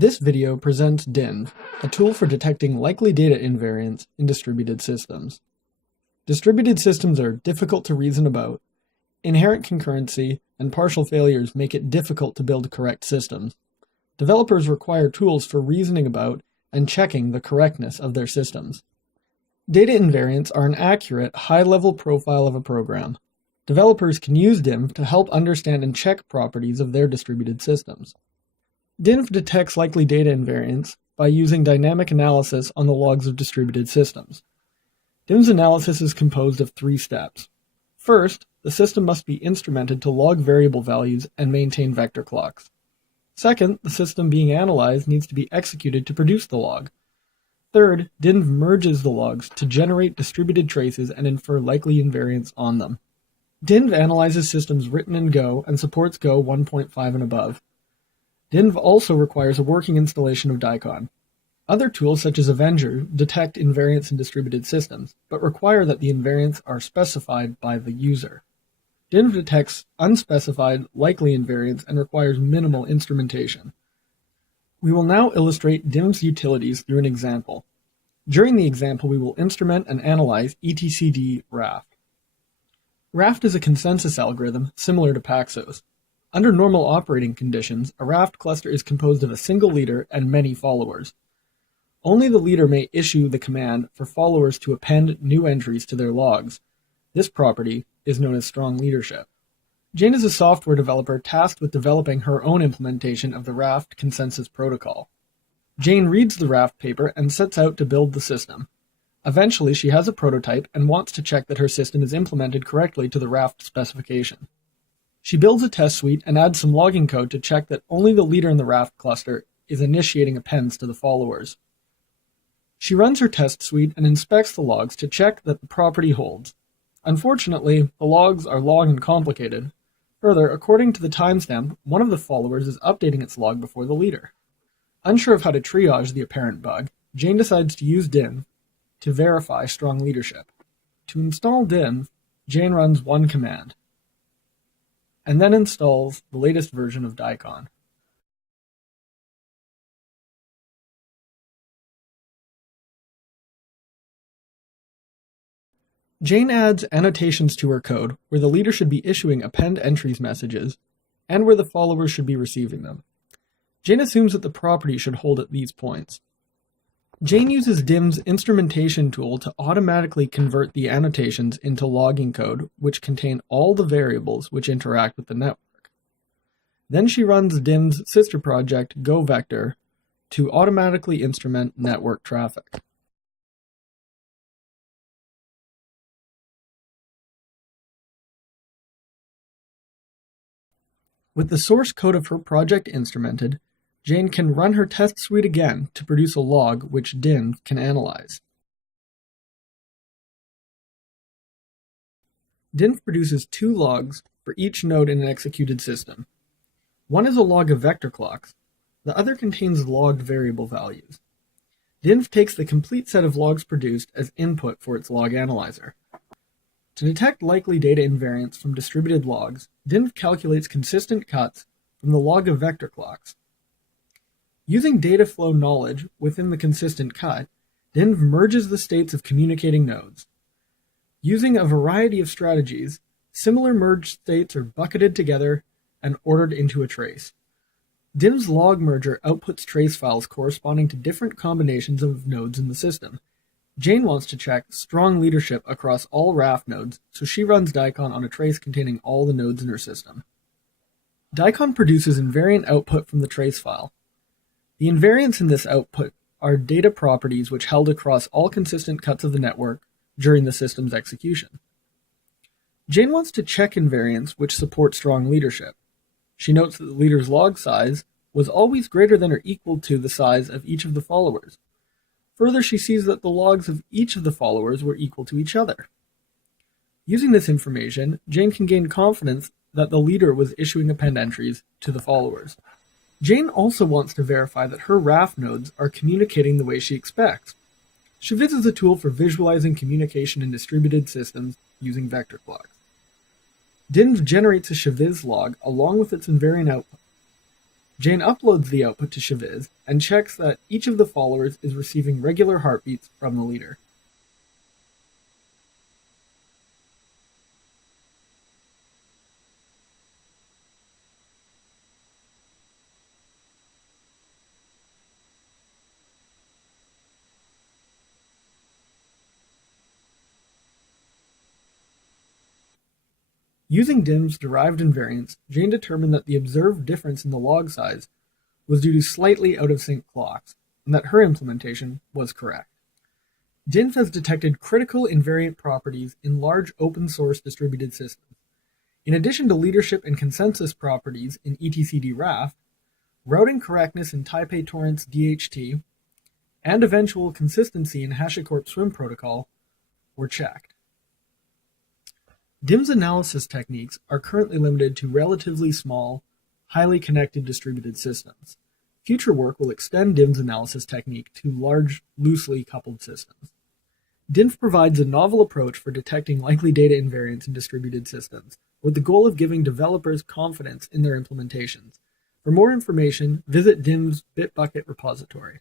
This video presents DINV, a tool for detecting likely data invariants in distributed systems. Distributed systems are difficult to reason about. Inherent concurrency and partial failures make it difficult to build correct systems. Developers require tools for reasoning about and checking the correctness of their systems. Data invariants are an accurate, high-level profile of a program. Developers can use DINV to help understand and check properties of their distributed systems. DINV detects likely data invariants by using dynamic analysis on the logs of distributed systems. DINV's analysis is composed of 3 steps. First, the system must be instrumented to log variable values and maintain vector clocks. Second, the system being analyzed needs to be executed to produce the log. Third, DINV merges the logs to generate distributed traces and infer likely invariants on them. DINV analyzes systems written in Go and supports Go 1.5 and above. DINV also requires a working installation of Dicon. Other tools such as Avenger detect invariants in distributed systems, but require that the invariants are specified by the user. DINV detects unspecified likely invariants and requires minimal instrumentation. We will now illustrate DINV's utilities through an example. During the example, we will instrument and analyze etcd Raft. Raft is a consensus algorithm similar to Paxos. Under normal operating conditions, a Raft cluster is composed of a single leader and many followers. Only the leader may issue the command for followers to append new entries to their logs. This property is known as strong leadership. Jane is a software developer tasked with developing her own implementation of the Raft consensus protocol. Jane reads the Raft paper and sets out to build the system. Eventually, she has a prototype and wants to check that her system is implemented correctly to the Raft specification. She builds a test suite and adds some logging code to check that only the leader in the Raft cluster is initiating appends to the followers. She runs her test suite and inspects the logs to check that the property holds. Unfortunately, the logs are long and complicated. Further, according to the timestamp, one of the followers is updating its log before the leader. Unsure of how to triage the apparent bug, Jane decides to use DINV to verify strong leadership. To install DINV, Jane runs one command, and then installs the latest version of Dicon. Jane adds annotations to her code where the leader should be issuing append entries messages and where the followers should be receiving them. Jane assumes that the property should hold at these points. Jane uses DINV's instrumentation tool to automatically convert the annotations into logging code which contain all the variables which interact with the network. Then she runs DINV's sister project GoVector to automatically instrument network traffic. With the source code of her project instrumented, Jane can run her test suite again to produce a log which DINV can analyze. DINV produces 2 logs for each node in an executed system. One is a log of vector clocks, the other contains logged variable values. DINV takes the complete set of logs produced as input for its log analyzer. To detect likely data invariants from distributed logs, DINV calculates consistent cuts from the log of vector clocks. Using data flow knowledge within the consistent cut, DINV merges the states of communicating nodes. Using a variety of strategies, similar merged states are bucketed together and ordered into a trace. DINV's log merger outputs trace files corresponding to different combinations of nodes in the system. Jane wants to check strong leadership across all Raft nodes, so she runs Dicon on a trace containing all the nodes in her system. Dicon produces invariant output from the trace file. The invariants in this output are data properties which held across all consistent cuts of the network during the system's execution. Jane wants to check invariants which support strong leadership. She notes that the leader's log size was always greater than or equal to the size of each of the followers. Further, she sees that the logs of each of the followers were equal to each other. Using this information, Jane can gain confidence that the leader was issuing append entries to the followers. Jane also wants to verify that her Raft nodes are communicating the way she expects. Shaviz is a tool for visualizing communication in distributed systems using vector clocks. DINV generates a Shaviz log along with its invariant output. Jane uploads the output to Shaviz and checks that each of the followers is receiving regular heartbeats from the leader. Using DIM's derived invariance, Jane determined that the observed difference in the log size was due to slightly out-of-sync clocks, and that her implementation was correct. DINF has detected critical invariant properties in large open-source distributed systems. In addition to leadership and consensus properties in etcd-raft, routing correctness in Taipei Torrents DHT, and eventual consistency in HashiCorp Swim protocol were checked. DIM's analysis techniques are currently limited to relatively small, highly connected distributed systems. Future work will extend DIM's analysis technique to large, loosely coupled systems. DINF provides a novel approach for detecting likely data invariance in distributed systems, with the goal of giving developers confidence in their implementations. For more information, visit DIM's Bitbucket repository.